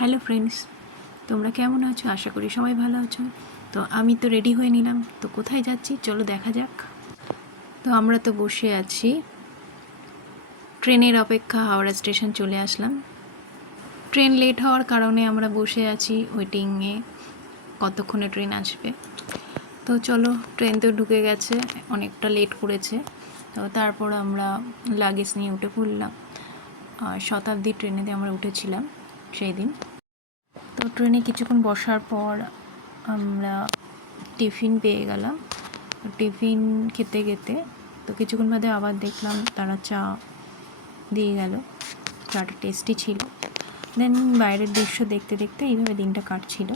Hello friends, তোমরা কেমন আছো? আশা করি সবাই ভালো আছো। তো আমি তো রেডি হয়ে নিলাম। তো কোথায় যাচ্ছি চলো দেখা যাক। তো আমরা তো বসে আছি, ট্রেনের অপেক্ষা, হাওড়া স্টেশন চলে আসলাম। ট্রেন লেট হওয়ার কারণে আমরা বসে আছি ওয়েটিংয়ে, কতক্ষণে ট্রেন আসবে। তো চলো, ট্রেন তো ঢুকে গেছে, অনেকটা লেট করেছে। তো তারপর আমরা লাগেজ নিয়ে উঠে পড়লাম। শতাব্দী ট্রেনেতে আমরা উঠেছিলাম সেই দিন। তো ট্রেনে কিছুক্ষণ বসার পর আমরা টিফিন পেয়ে গেলাম। টিফিন খেতে খেতে তো কিছুক্ষণ বাদে আবার দেখলাম তারা চা দিয়ে গেল। চাটা টেস্টি ছিল। দেন বাইরের দৃশ্য দেখতে দেখতে এইভাবে দিনটা কাটছিল।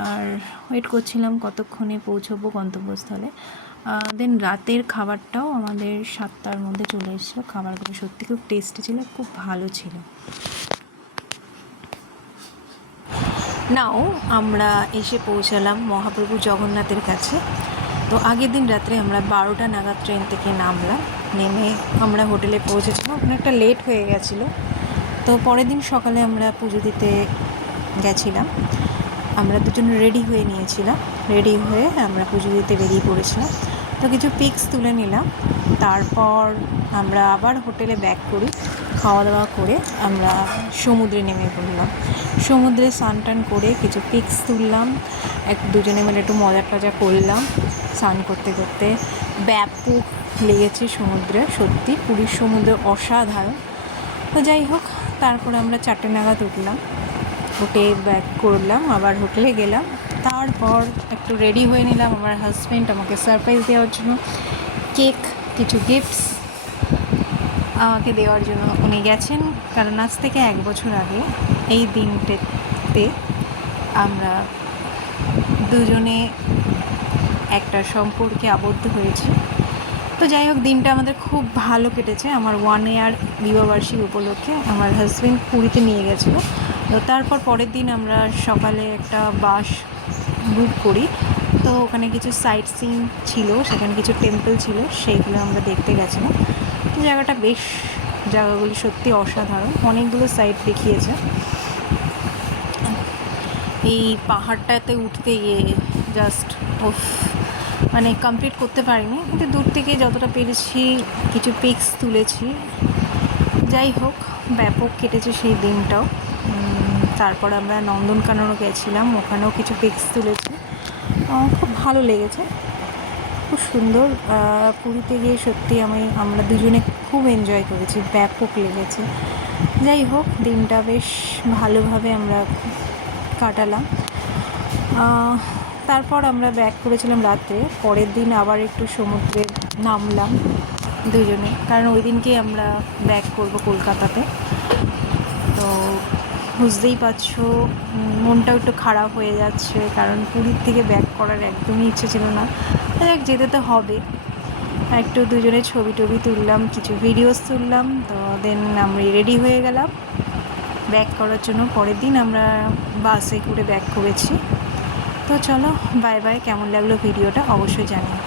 আর ওয়েট করছিলাম কতক্ষণে পৌঁছবো গন্তব্যস্থলে। দেন রাতের খাবারটাও আমাদের 7টার মধ্যে চলে এসেছিলো। খাবারগুলো সত্যি খুব টেস্টি ছিল, খুব ভালো ছিল। নাও আমরা এসে পৌঁছালাম মহাপ্রভু জগন্নাথের কাছে। তো আগের দিন রাত্রে আমরা 12টা নাগাদ ট্রেন থেকে নামলাম। নেমে আমরা হোটেলে পৌঁছেছিলাম, অনেকটা লেট হয়ে গেছিলো। তো পরের দিন সকালে আমরা পুজো দিতে গেছিলাম। আমরা দুজন রেডি হয়ে নিয়েছিলাম, রেডি হয়ে আমরা পুজো দিতে বেরিয়ে পড়েছিলাম। তো কিছু পিকস তুলে নিলাম। তারপর আমরা আবার হোটেলে ব্যাক করি। খাওয়া দাওয়া করে আমরা সমুদ্রে নেমে পড়লাম। সমুদ্রে স্নান টান করে কিছু পিকস তুললাম, দুজনে মিলে একটু মজা টজা করলাম। স্নান করতে করতে ব্যাপক লেগেছে সমুদ্রে, সত্যি পুরীর সমুদ্র অসাধারণ। তো যাই হোক, তারপরে আমরা 4টে নাগাদ উঠলাম, উঠে ব্যাক করলাম, আবার হোটেলে গেলাম। তারপর একটু রেডি হয়ে নিলাম। আমার হাজব্যান্ড আমাকে সারপ্রাইজ দেওয়ার জন্য কেক, কিছু গিফটস আমাকে দেওয়ার জন্য উনি গেছেন। কারণ আজ থেকে 1 বছর আগে এই দিনটাতে আমরা দুজনে একটা সম্পর্কে আবদ্ধ হয়েছি। তো যাই হোক, দিনটা আমাদের খুব ভালো কেটেছে। আমার 1 ইয়ার বিবাহবার্ষিকী উপলক্ষে আমার হাজব্যান্ড পুরীতে নিয়ে গেছিলো। তো তারপর পরের দিন আমরা সকালে একটা বাস বুক করি। তো ওখানে কিছু সাইট সিন ছিল, সেখানে কিছু টেম্পল ছিল, সেইগুলো আমরা দেখতে গেছিলাম। তো জায়গাগুলি সত্যি অসাধারণ, অনেকগুলো সাইট দেখিয়েছে। এই পাহাড়টাতে উঠতে গিয়ে জাস্ট মানে কমপ্লিট করতে পারিনি, কিন্তু দূর থেকে যতটা পেরেছি কিছু পিকস তুলেছি। যাই হোক, ব্যাপক কেটেছে সেই দিনটাও। তারপর আমরা নন্দনকাননও গেছিলাম, ওখানেও কিছু পিকস তুলেছি। খুব ভালো লেগেছে, খুব সুন্দর। পুরীতে গিয়ে সত্যি আমরা দুজনে খুব এনজয় করেছি, ব্যাপক লেগেছে। যাই হোক, দিনটা বেশ ভালোভাবে আমরা কাটালাম। তারপর আমরা ব্যাক করেছিলাম রাত্রে। পরের দিন আবার একটু সমুদ্রে নামলাম দুজনে, কারণ ওই দিনকেই আমরা ব্যাক করব কলকাতাতে। তো বুঝতেই পারছো, মনটাও একটু খারাপ হয়ে যাচ্ছে, কারণ পুরীর থেকে ব্যাক করার একদমই ইচ্ছে ছিল না। যেতে তো হবে। একটু দুজনে ছবি টবি তুললাম, কিছু ভিডিওস তুললাম। তো দেন আমরা রেডি হয়ে গেলাম ব্যাক করার জন্য। পরের দিন আমরা বাসে করে ব্যাক করেছি। তো চলো, বাই বাই। কেমন লাগলো ভিডিওটা অবশ্যই জানিও।